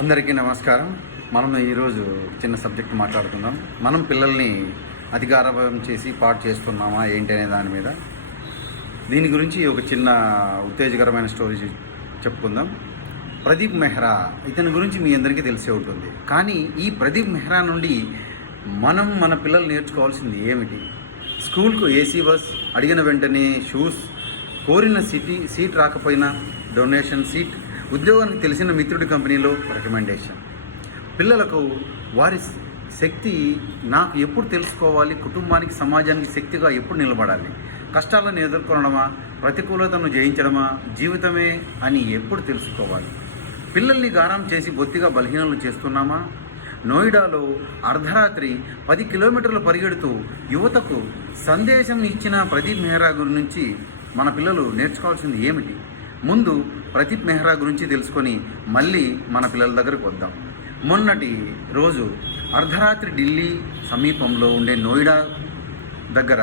అందరికీ నమస్కారం. మనం ఈరోజు చిన్న సబ్జెక్ట్ మాట్లాడుకుందాం. మనం పిల్లల్ని అధికారం చేసి పాటు చేస్తున్నామా ఏంటి అనే దాని మీద. దీని గురించి ఒక చిన్న ఉత్తేజకరమైన స్టోరీ చెప్పుకుందాం. ప్రదీప్ మెహ్రా, ఇతని గురించి మీ అందరికీ తెలిసే ఉంటుంది. కానీ ఈ ప్రదీప్ మెహ్రా నుండి మన పిల్లలు నేర్చుకోవాల్సింది ఏమిటి? స్కూల్కు ఏసీ బస్, అడిగిన వెంటనే షూస్, కోరిన సీట్ రాకపోయినా డొనేషన్ సీట్, ఉద్యోగానికి తెలిసిన మిత్రుడి కంపెనీలో రికమెండేషన్. పిల్లలకు వారి శక్తి నాకు ఎప్పుడు తెలుసుకోవాలి, కుటుంబానికి సమాజానికి శక్తిగా ఎప్పుడు నిలబడాలి, కష్టాలను ఎదుర్కొనడమా, ప్రతికూలతను జయించడమా జీవితమే అని ఎప్పుడు తెలుసుకోవాలి. పిల్లల్ని గారం చేసి బొత్తిగా బలహీనలు చేస్తున్నామా? నోయిడాలో అర్ధరాత్రి 10 కిలోమీటర్లు పరిగెడుతూ యువతకు సందేశం ఇచ్చిన ప్రదీప్ మెహ్రా గురించి మన పిల్లలు నేర్చుకోవాల్సింది ఏమిటి? ముందు ప్రదీప్ మెహ్రా గురించి తెలుసుకొని మళ్ళీ మన పిల్లల దగ్గరకు వద్దాం. మొన్నటి రోజు అర్ధరాత్రి ఢిల్లీ సమీపంలో ఉండే నోయిడా దగ్గర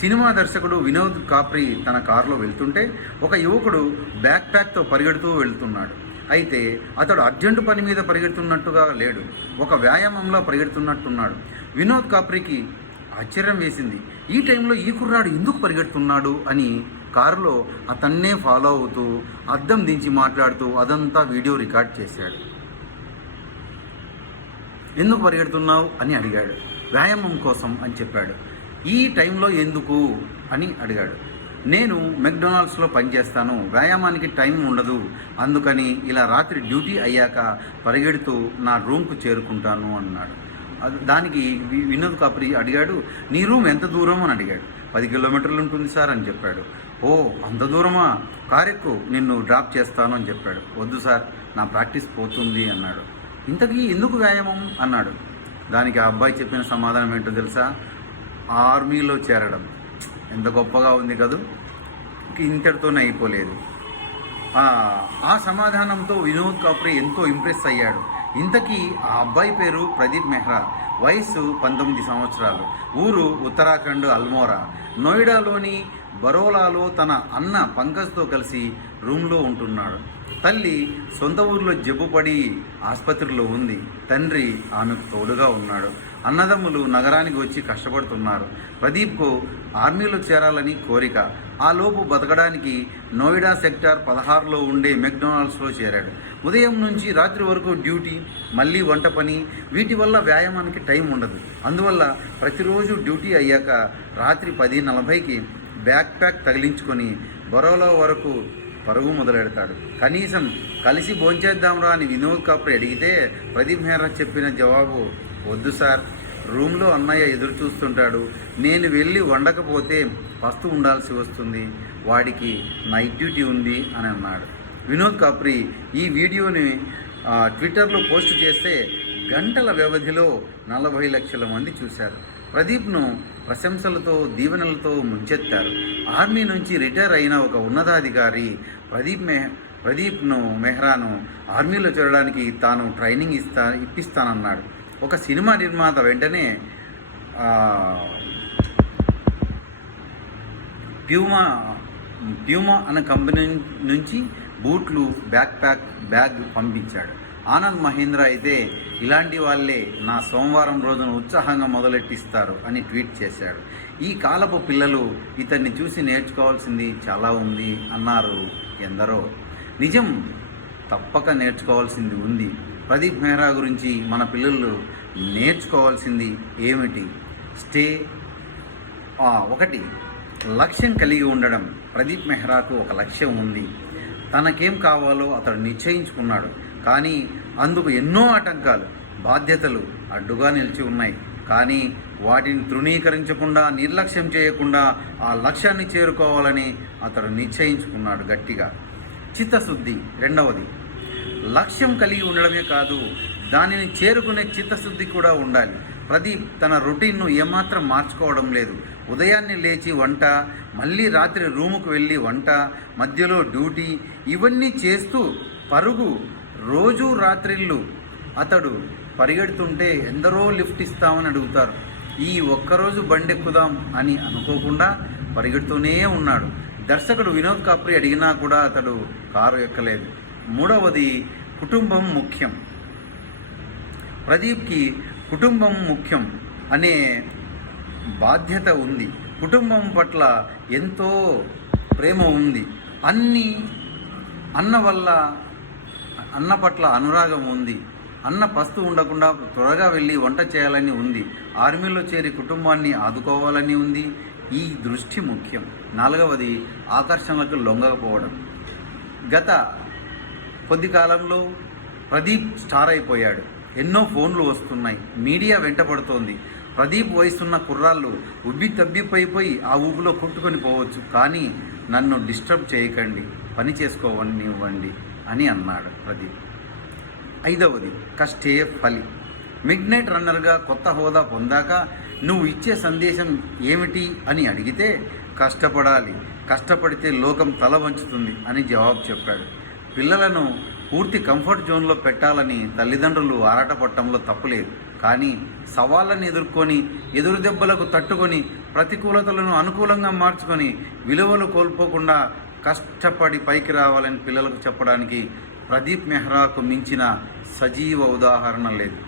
సినిమా దర్శకుడు వినోద్ కాప్రీ తన కారులో వెళ్తుంటే ఒక యువకుడు బ్యాక్ ప్యాక్తో పరిగెడుతూ వెళ్తున్నాడు. అయితే అతడు అర్జెంటు పని మీద పరిగెడుతున్నట్టుగా లేడు, ఒక వ్యాయామంలో పరిగెడుతున్నట్టున్నాడు. వినోద్ కాప్రీకి ఆశ్చర్యం వేసింది. ఈ టైంలో ఈ కుర్రాడు ఎందుకు పరిగెడుతున్నాడు అని కారులో అతన్నే ఫాలో అవుతూ అద్దం దించి మాట్లాడుతూ అదంతా వీడియో రికార్డ్ చేశాడు. ఎందుకు పరిగెడుతున్నావు అని అడిగాడు. వ్యాయామం కోసం అని చెప్పాడు. ఈ టైంలో ఎందుకు అని అడిగాడు. నేను మెక్డొనాల్డ్స్లో పనిచేస్తాను, వ్యాయామానికి టైం ఉండదు, అందుకని ఇలా రాత్రి డ్యూటీ అయ్యాక పరిగెడుతూ నా రూమ్కు చేరుకుంటాను అన్నాడు. దానికి వినోద్ కాప్రీ అడిగాడు, నీ రూమ్ ఎంత దూరం అని అడిగాడు. 10 కిలోమీటర్లు ఉంటుంది సార్ అని చెప్పాడు. ఓ అంత దూరమా, కారెక్కు, నిన్ను డ్రాప్ చేస్తాను అని చెప్పాడు. వద్దు సార్, నా ప్రాక్టీస్ పోతుంది అన్నాడు. ఇంతకీ ఎందుకు వ్యాయామం అన్నాడు. దానికి ఆ అబ్బాయి చెప్పిన సమాధానం ఏంటో తెలుసా? ఆర్మీలో చేరడం. ఎంత గొప్పగా ఉంది కదూ. ఇంతటితోనే అయిపోలేదు. ఆ సమాధానంతో వినోద్ కాప్రీ ఎంతో ఇంప్రెస్ అయ్యాడు. ఇంతకీ ఆ అబ్బాయి పేరు ప్రదీప్ మెహ్రా, వయసు 19 సంవత్సరాలు, ఊరు ఉత్తరాఖండ్ అల్మోరా. నోయిడాలోని బరోలాలో తన అన్న పంకజ్తో కలిసి రూమ్లో ఉంటున్నాడు. తల్లి సొంత ఊరిలో జబ్బుపడి ఆసుపత్రిలో ఉంది. తండ్రి ఆమెకు తోడుగా ఉన్నాడు. అన్నదమ్ములు నగరానికి వచ్చి కష్టపడుతున్నారు. ప్రదీప్కు ఆర్మీలో చేరాలని కోరిక. ఆ లోపు బతకడానికి నోయిడా సెక్టార్ 16లో ఉండే మెక్డొనాల్డ్స్లో చేరాడు. ఉదయం నుంచి రాత్రి వరకు డ్యూటీ, మళ్ళీ వంట పని, వీటి వల్ల వ్యాయామానికి టైం ఉండదు. అందువల్ల ప్రతిరోజు డ్యూటీ అయ్యాక రాత్రి 10:40కి బ్యాక్ ప్యాక్ తగిలించుకొని బరోలా వరకు పరుగు మొదలెడతాడు. కనీసం కలిసి భోంచేద్దాంరా అని వినోద్ కాప్రీ అడిగితే ప్రదీప్ మెహ్రా చెప్పిన జవాబు, వద్దు సార్, రూమ్లో అన్నయ్య ఎదురు చూస్తుంటాడు, నేను వెళ్ళి వండకపోతే పస్తు ఉండాల్సి వస్తుంది, వాడికి నైట్ డ్యూటీ ఉంది అని అన్నాడు. వినోద్ కాప్రీ ఈ వీడియోని ట్విట్టర్లో పోస్ట్ చేస్తే గంటల వ్యవధిలో 40 లక్షల మంది చూశారు. ప్రదీప్ను ప్రశంసలతో దీవెనలతో ముంచెత్తారు. ఆర్మీ నుంచి రిటైర్ అయిన ఒక ఉన్నతాధికారి ప్రదీప్ను మెహ్రాను ఆర్మీలో చేరడానికి తాను ట్రైనింగ్ ఇప్పిస్తానన్నాడు. ఒక సినిమా నిర్మాత వెంటనే ప్యూమా అనే కంపెనీ నుంచి బూట్లు, బ్యాగ్ పంపించాడు. ఆనంద్ మహీంద్ర అయితే ఇలాంటి వాళ్ళే నా సోమవారం రోజున ఉత్సాహంగా మొదలెట్టిస్తారు అని ట్వీట్ చేశాడు. ఈ కాలపు పిల్లలు ఇతన్ని చూసి నేర్చుకోవాల్సింది చాలా ఉంది అన్నారు ఎందరో. నిజం, తప్పక నేర్చుకోవాల్సింది ఉంది. ప్రదీప్ మెహ్రా గురించి మన పిల్లలు నేర్చుకోవాల్సింది ఏమిటి? ఒకటి, లక్ష్యం కలిగి ఉండడం. ప్రదీప్ మెహ్రాకు ఒక లక్ష్యం ఉంది. తనకేం కావాలో అతడు నిశ్చయించుకున్నాడు. కానీ అందుకు ఎన్నో ఆటంకాలు, బాధ్యతలు అడ్డుగా నిలిచి ఉన్నాయి. కానీ వాటిని తృణీకరించకుండా, నిర్లక్ష్యం చేయకుండా ఆ లక్ష్యాన్ని చేరుకోవాలని అతడు నిశ్చయించుకున్నాడు గట్టిగా. చిత్తశుద్ధి. రెండవది, లక్ష్యం కలిగి ఉండడమే కాదు, దానిని చేరుకునే చిత్తశుద్ధి కూడా ఉండాలి. ప్రదీప్ తన రొటీన్ను ఏమాత్రం మార్చుకోవడం లేదు. ఉదయాన్నే లేచి వంట, మళ్ళీ రాత్రి రూముకు వెళ్ళి వంట, మధ్యలో డ్యూటీ, ఇవన్నీ చేస్తూ పరుగు, రోజు రాత్రిళ్ళు. అతడు పరిగెడుతుంటే ఎందరో లిఫ్ట్ ఇస్తామని అడుగుతారు. ఈ ఒక్కరోజు బండెక్కుదాం అని అనుకోకుండా పరిగెడుతూనే ఉన్నాడు. దర్శకుడు వినోద్ కాప్రీ అడిగినా కూడా అతడు కారు ఎక్కలేదు. మూడవది, కుటుంబం ముఖ్యం. ప్రదీప్కి కుటుంబం ముఖ్యం అనే బాధ్యత ఉంది. కుటుంబం పట్ల ఎంతో ప్రేమ ఉంది. అన్న పట్ల అనురాగం ఉంది. అన్న పస్తు ఉండకుండా త్వరగా వెళ్ళి వంట చేయాలని ఉంది. ఆర్మీలో చేరి కుటుంబాన్ని ఆదుకోవాలని ఉంది. ఈ దృష్టి ముఖ్యం. 4వది ఆకర్షణలకు లొంగకపోవడం. గత కొద్ది కాలంలో ప్రదీప్ స్టార్ అయిపోయాడు. ఎన్నో ఫోన్లు వస్తున్నాయి, మీడియా వెంటపడుతోంది. ప్రదీప్ వయసున్న కుర్రాళ్ళు తబ్బిపోయి ఆ ఊపిలో కొట్టుకొని పోవచ్చు, కానీ నన్ను డిస్టర్బ్ చేయకండి, పని చేసుకోవనివ్వండి అని అన్నాడు ప్రదీప్. 5వది కష్టే ఫలి. మిడ్ నైట్ రన్నర్గా కొత్త హోదా పొందాక నువ్వు ఇచ్చే సందేశం ఏమిటి అని అడిగితే, కష్టపడాలి, కష్టపడితే లోకం తల వంచుతుంది అని జవాబు చెప్పాడు. పిల్లలను పూర్తి కంఫర్ట్ జోన్లో పెట్టాలని తల్లిదండ్రులు ఆరాటపడటంలో తప్పులేదు, కానీ సవాళ్ళని ఎదుర్కొని ఎదురు దెబ్బలకు తట్టుకొని ప్రతికూలతలను అనుకూలంగా మార్చుకొని విలువలు కోల్పోకుండా కష్టపడి పైకి రావాలని పిల్లలకు చెప్పడానికి ప్రదీప్ మెహ్రాకు మించిన సజీవ ఉదాహరణ లేదు.